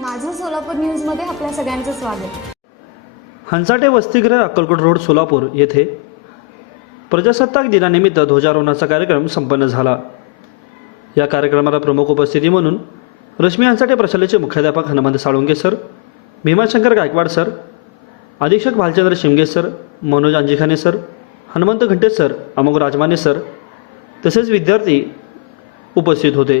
माझं सोलापूर न्यूजमध्ये आपल्या सगळ्यांचं स्वागत. हंसाटे वसतिगृह अक्कलकोट रोड सोलापूर येथे प्रजासत्ताक दिनानिमित्त ध्वजारोहणाचा कार्यक्रम संपन्न झाला. या कार्यक्रमाला प्रमुख उपस्थिती म्हणून रश्मी हंसाटे प्रशालेचे मुख्याध्यापक हनुमंत साळुंगे सर भीमाशंकर गायकवाड सर अधीक्षक Bhalchandra Shimge sir Manoj Anjikhane sir Hanumant Ghante sir Amog Rajmane sir तसेच विद्यार्थी उपस्थित होते.